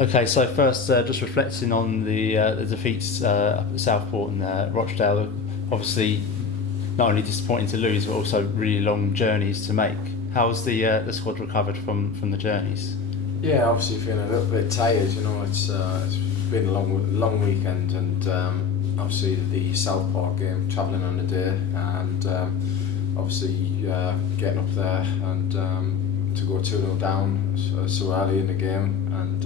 Okay, so first, just reflecting on the defeats up at Southport and Rochdale. Obviously, not only disappointing to lose, but also really long journeys to make. How's the squad recovered from the journeys? Yeah, obviously feeling a little bit tired. It's been a long weekend, and obviously the Southport game, travelling on the day, and obviously getting up there and to go 2-0 down so early in the game, and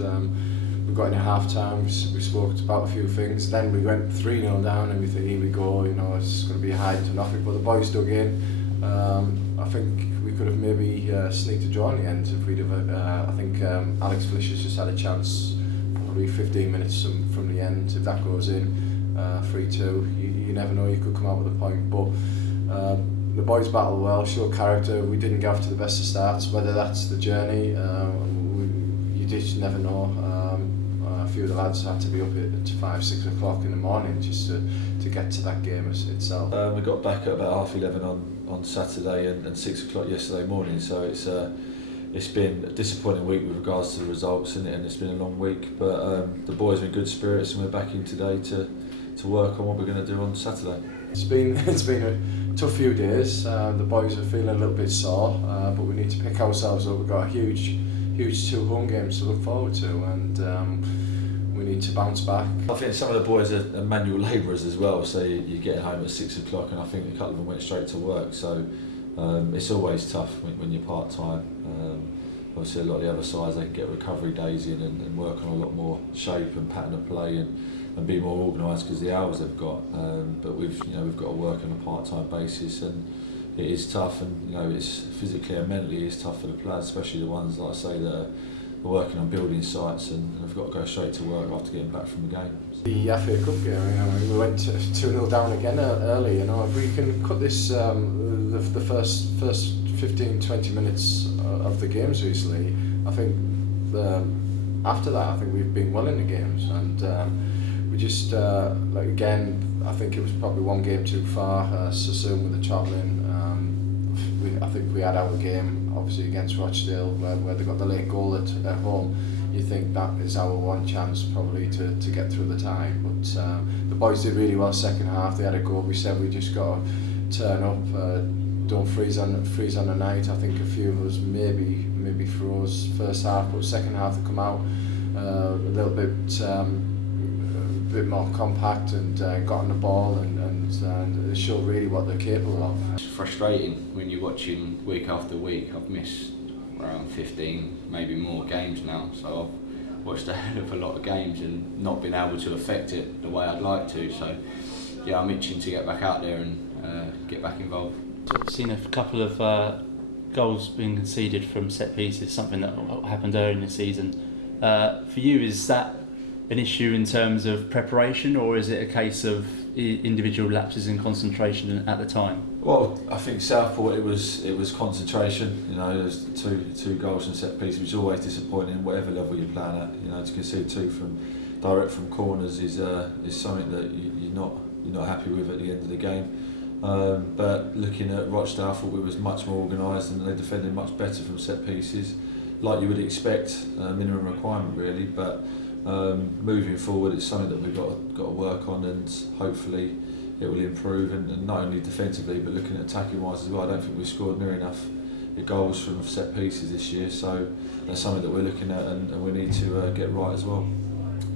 we got in at half time. We spoke about a few things. Then we went 3-0 down, and we thought, here we go. It's going to be high to nothing. But the boys dug in. I think we could have maybe sneaked a draw in the end if we'd have. I think Alex Felicia's just had a chance, probably 15 minutes from the end. If that goes in, 3-2, you never know. You could come out with a point, but. The boys battled well, showed character. We didn't get off to the best of starts. Whether that's the journey, you just never know. A few of the lads had to be up at 5-6 o'clock in the morning just to get to that game itself. We got back at about 11:30 on Saturday and 6 o'clock yesterday morning. So it's been a disappointing week with regards to the results, and it's been a long week. But the boys are in good spirits, and we're back in today to work on what we're going to do on Saturday. It's been a tough few days. The boys are feeling a little bit sore, but we need to pick ourselves up. We've got a huge 2 home games to look forward to, and we need to bounce back. I think some of the boys are manual labourers as well, so you get home at 6 o'clock, and I think a couple of them went straight to work. So it's always tough when you're part-time. Obviously a lot of the other sides, they can get recovery days in and work on a lot more shape and pattern of play and be more organised because the hours they've got. But we've got to work on a part-time basis, and it is tough, and it's physically and mentally it's tough for the players, especially the ones, like I say, that are working on building sites and have got to go straight to work after getting back from the game. The FA Cup game, we went 2-0 down again early. If we can cut this the first 15-20 minutes of the games recently, I think after that I think we've been well in the games, and we just again I think it was probably one game too far so soon with the travelling. I think we had our game obviously against Rochdale where they got the late goal at home. You think that is our one chance probably to get through the tie, but the boys did really well second half. They had a goal. We said we just got to turn up, don't freeze on the night. I think a few of us maybe froze first half, but second half they come out a little bit more compact and got on the ball and showed really what they're capable of. It's frustrating when you're watching week after week. I've missed around 15, maybe more games now, so I've watched a hell of a lot of games and not been able to affect it the way I'd like to. So yeah, I'm itching to get back out there and get back involved. I've seen a couple of goals being conceded from set pieces, something that happened earlier in the season. For you, is that an issue in terms of preparation, or is it a case of individual lapses in concentration at the time? Well, I think Southport it was concentration. There's two goals from set pieces, which is always disappointing, whatever level you're playing at. To concede two direct from corners is something that you're not happy with at the end of the game. But looking at Rochdale, I thought we was much more organised and they defended much better from set pieces, like you would expect, minimum requirement really. But moving forward, it's something that we've got to work on, and hopefully it will improve, and not only defensively but looking at attacking wise as well. I don't think we've scored near enough goals from set pieces this year, so that's something that we're looking at and we need to get right as well.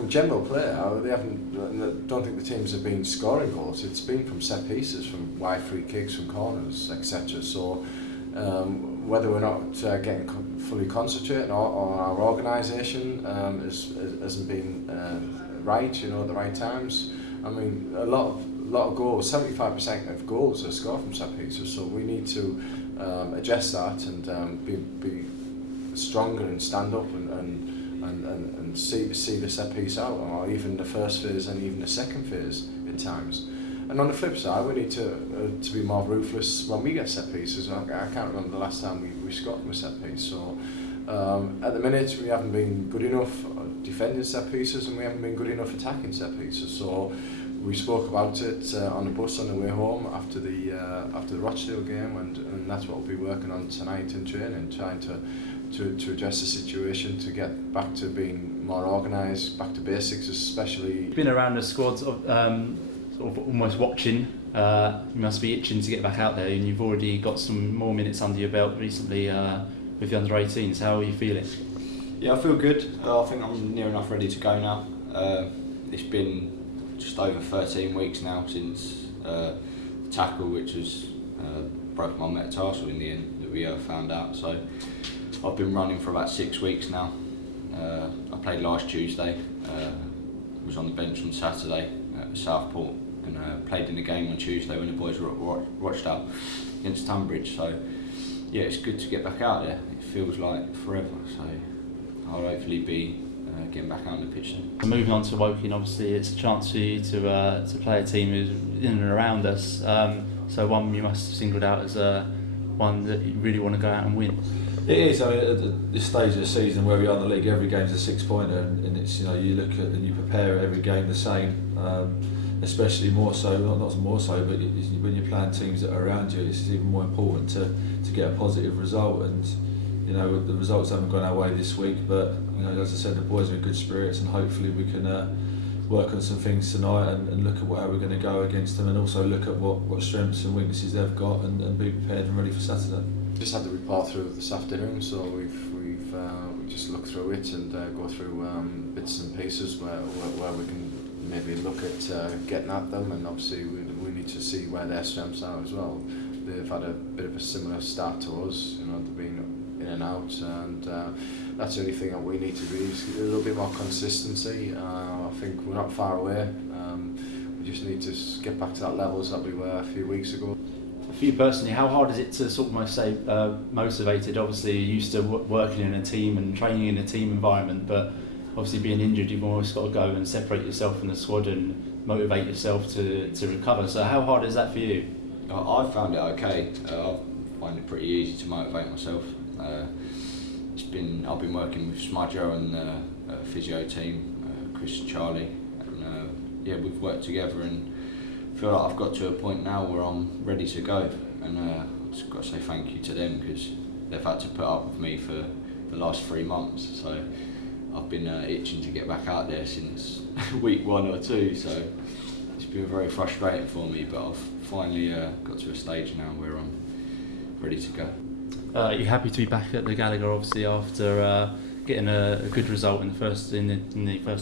General play, they haven't. Don't think the teams have been scoring goals. It's been from set pieces, from wide free kicks, from corners, etc. So whether we're not getting fully concentrating or our organisation hasn't been right, at the right times. I mean, a lot of goals, 75% of goals are scored from set pieces. So we need to adjust that and be stronger and stand up and see the set piece out, or even the first phase and even the second phase at times. And on the flip side, we need to be more ruthless when we get set pieces. I can't remember the last time we scored from a set piece. So at the minute, we haven't been good enough defending set pieces, and we haven't been good enough attacking set pieces. So we spoke about it on the bus on the way home after the Rochdale game, and that's what we'll be working on tonight in training, trying to to address the situation, to get back to being more organised, back to basics, especially. You've been around the squad, sort of almost watching. You must be itching to get back out there, and you've already got some more minutes under your belt recently with the under-18s. How are you feeling? Yeah, I feel good. I think I'm near enough ready to go now. It's been just over 13 weeks now since the tackle, which was broke my metatarsal in the end, that we found out. So I've been running for about 6 weeks now. I played last Tuesday, was on the bench on Saturday at Southall, and played in the game on Tuesday when the boys were at Rochdale against Tunbridge. So yeah, it's good to get back out there. It feels like forever. So I'll hopefully be getting back out on the pitch soon. Moving on to Woking, obviously it's a chance for you to play a team who's in and around us. So one you must have singled out as one that you really want to go out and win. It is. I mean, at this stage of the season where we are in the league, every game's a 6-pointer, and it's, you know, you look at and you prepare every game the same. Especially more so, not more so, but when you're playing teams that are around you, it's even more important to get a positive result. And you know, the results haven't gone our way this week, but you know, as I said, the boys are in good spirits, and hopefully we can work on some things tonight and look at how we're going to go against them, and also look at what strengths and weaknesses they've got, and be prepared and ready for Saturday. Just had the report through this afternoon, so we've just looked through it and go through bits and pieces where we can maybe look at getting at them, and obviously we need to see where their strengths are as well. They've had a bit of a similar start to us, you know, they've been in and out, and that's the only thing that we need to do is a little bit more consistency. I think we're not far away. We just need to get back to that levels that we were a few weeks ago. For you personally, how hard is it to sort of say motivated? Obviously, you're used to working in a team and training in a team environment, but obviously being injured, you've always got to go and separate yourself from the squad and motivate yourself to recover. So how hard is that for you? I found it okay. I find it pretty easy to motivate myself. I've been working with Smudger and the physio team, Chris and Charlie, and yeah, we've worked together, and feel like I've got to a point now where I'm ready to go, and I've just got to say thank you to them, because they've had to put up with me for the last 3 months. So I've been itching to get back out there since week 1 or 2, so it's been very frustrating for me, but I've finally got to a stage now where I'm ready to go. You're happy to be back at the Gallagher, obviously, after getting a good result in the first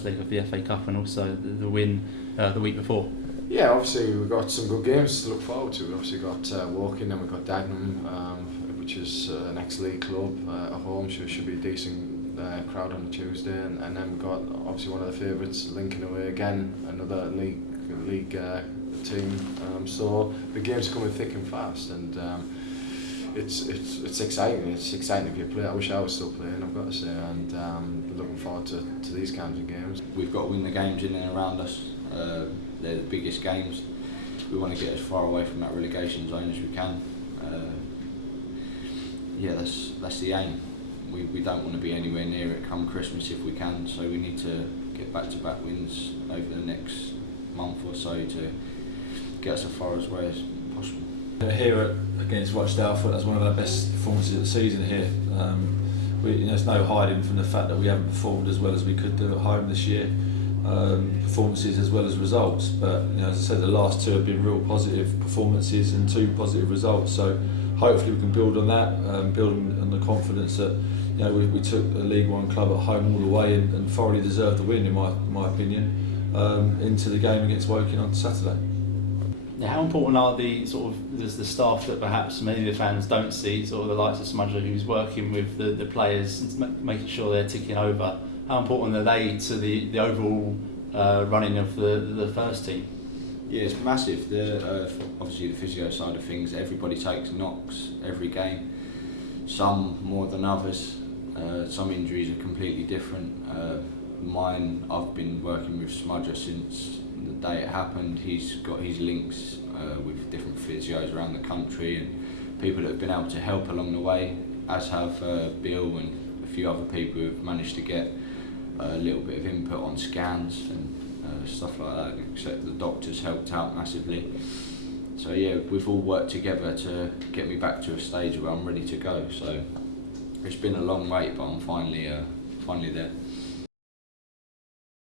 leg of the FA Cup, and also the win the week before. Yeah, obviously we've got some good games to look forward to. We've obviously got Woking, and we've got Dagenham, which is an ex-league club at home, so it should be a decent crowd on a Tuesday, and then we've got obviously one of the favourites, Lincoln away again, another league team. So the games are coming thick and fast, and it's exciting. It's exciting to be a player. I wish I was still playing, I've got to say, and looking forward to these kinds of games. We've got to win the games in and around us. They're the biggest games. We want to get as far away from that relegation zone as we can. Yeah, that's the aim. We don't want to be anywhere near it come Christmas if we can, so we need to get back-to-back wins over the next month or so to get us as far away as possible. Here against Rochdale, I thought that's one of our best performances of the season here. There's no hiding from the fact that we haven't performed as well as we could do at home this year. Performances as well as results, but you know, as I said, the last 2 have been real positive performances and 2 positive results. So hopefully we can build on that, build on the confidence that, you know, we took a League One club at home all the way and thoroughly deserved the win, in my opinion, into the game against Woking on Saturday. Now, how important are the staff that perhaps many of the fans don't see, sort of the likes of Smudger, who's working with the players, making sure they're ticking over? How important are they to the overall running of the first team? Yeah, it's massive. Obviously the physio side of things, everybody takes knocks every game, some more than others. Some injuries are completely different. Mine, I've been working with Smudger since the day it happened. He's got his links with different physios around the country and people that have been able to help along the way, as have Bill and a few other people who've managed to get a little bit of input on scans and stuff like that, except the doctors helped out massively. So yeah, we've all worked together to get me back to a stage where I'm ready to go. So it's been a long wait, but I'm finally there.